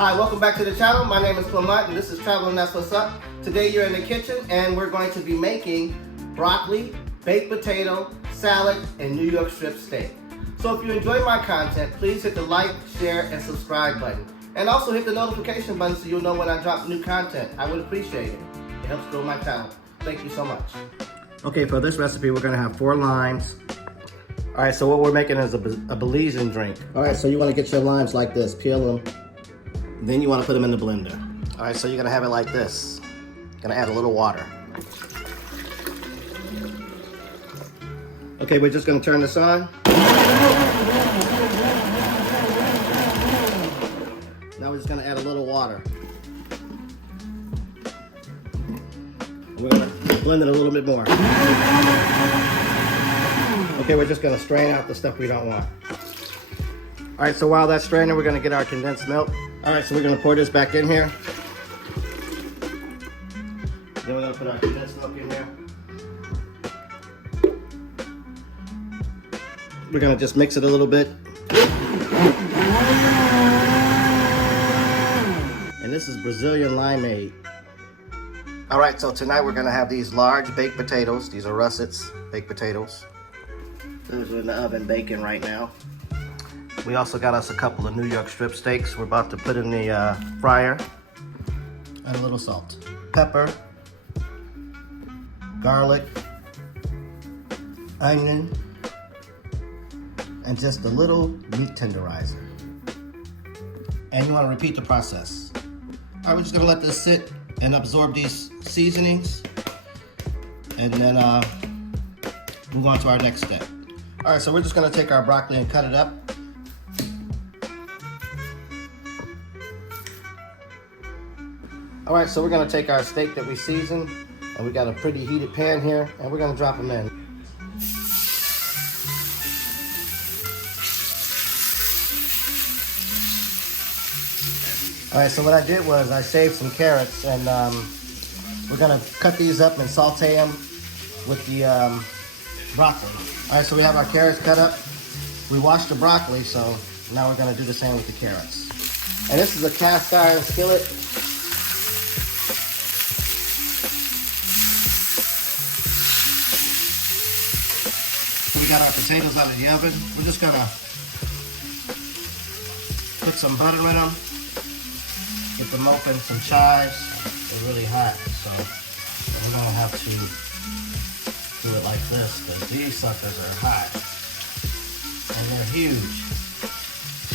Hi, welcome back to the channel. My name is Clement and this is Travel and That's What's Up. Today you're in the kitchen and we're going to be making broccoli, baked potato, salad, and New York strip steak. So if you enjoy my content, please hit the like, share, and subscribe button. And also hit the notification button so you'll know when I drop new content. I would appreciate it. It helps grow my channel. Thank you so much. Okay, for this recipe we're going to have 4 limes. Alright, so what we're making is a Belizean drink. Alright, so you want to get your limes like this, peel them. Then you want to put them in the blender. Alright, so you're going to have it like this. Going to add a little water. Okay, we're just going to turn this on. Now we're just going to add a little water. We're going to blend it a little bit more. Okay, we're just going to strain out the stuff we don't want. Alright, so while that's straining, we're going to get our condensed milk. Alright, so we're going to pour this back in here. Then we're going to put our condensed milk in here. We're going to just mix it a little bit. And this is Brazilian limeade. Alright, so tonight we're going to have these large baked potatoes. These are russets baked potatoes. Those are in the oven baking right now. We also got us a couple of New York strip steaks we're about to put in the fryer. And a little salt. Pepper. Garlic. Onion. And just a little meat tenderizer. And you want to repeat the process. Alright, we're just going to let this sit and absorb these seasonings. And then move on to our next step. Alright, so we're just going to take our broccoli and cut it up. Alright, so we're going to take our steak that we seasoned, and we got a pretty heated pan here, and we're going to drop them in. Alright, so what I did was I saved some carrots, and we're going to cut these up and saute them with the broccoli. Alright, so we have our carrots cut up. We washed the broccoli, so now we're going to do the same with the carrots. And this is a cast iron skillet. We got our potatoes out of the oven. We're just gonna put some butter in them, get them open, some chives. They're really hot, so we're gonna have to do it like this because these suckers are hot and they're huge.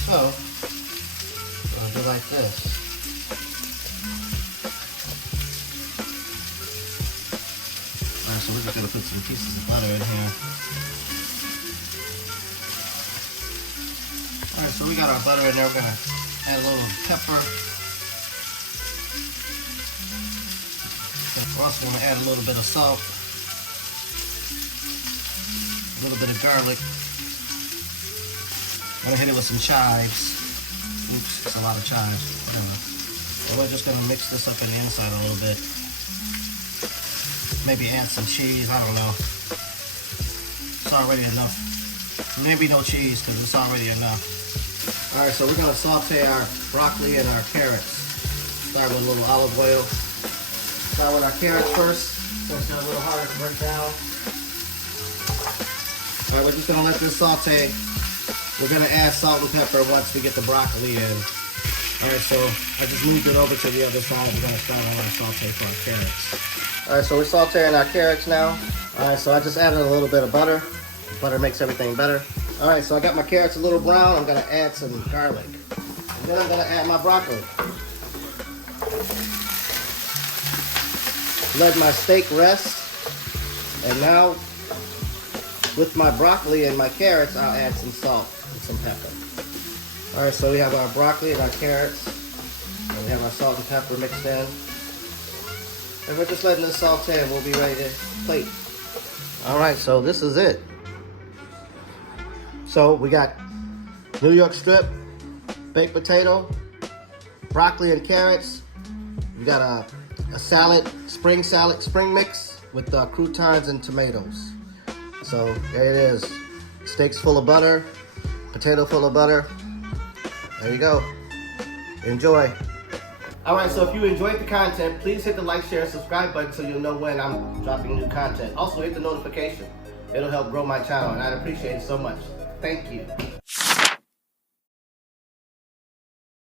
So we're gonna do like this. Alright, so we're just gonna put some pieces of butter in here. Alright, so we got our butter in there. We're going to add a little pepper. We're also going to add a little bit of salt. A little bit of garlic. I'm going to hit it with some chives. Oops, it's a lot of chives. And we're just going to mix this up in the inside a little bit. Maybe add some cheese. I don't know. It's already enough. Maybe no cheese because it's already enough. Alright, so we're going to saute our broccoli and our carrots. Start with a little olive oil. Start with our carrots first. So it's a little harder to break down. Alright, we're just going to let this saute. We're going to add salt and pepper once we get the broccoli in. Alright, so I just moved it over to the other side. We're going to start on our saute for our carrots. Alright, so we're sauteing our carrots now. Alright, so I just added a little bit of butter. Butter makes everything better. Alright, so I got my carrots a little brown. I'm going to add some garlic. And then I'm going to add my broccoli. Let my steak rest. And now, with my broccoli and my carrots, I'll add some salt and some pepper. Alright, so we have our broccoli and our carrots. And we have our salt and pepper mixed in. And we're just letting this saute and we'll be ready to plate. Alright, so this is it. So we got New York strip, baked potato, broccoli and carrots. We got a salad, spring mix with croutons and tomatoes. So there it is. Steaks full of butter, potato full of butter. There you go. Enjoy. All right, so if you enjoyed the content, please hit the like, share, and subscribe button so you'll know when I'm dropping new content. Also hit the notification. It'll help grow my channel, and I'd appreciate it so much. Thank you.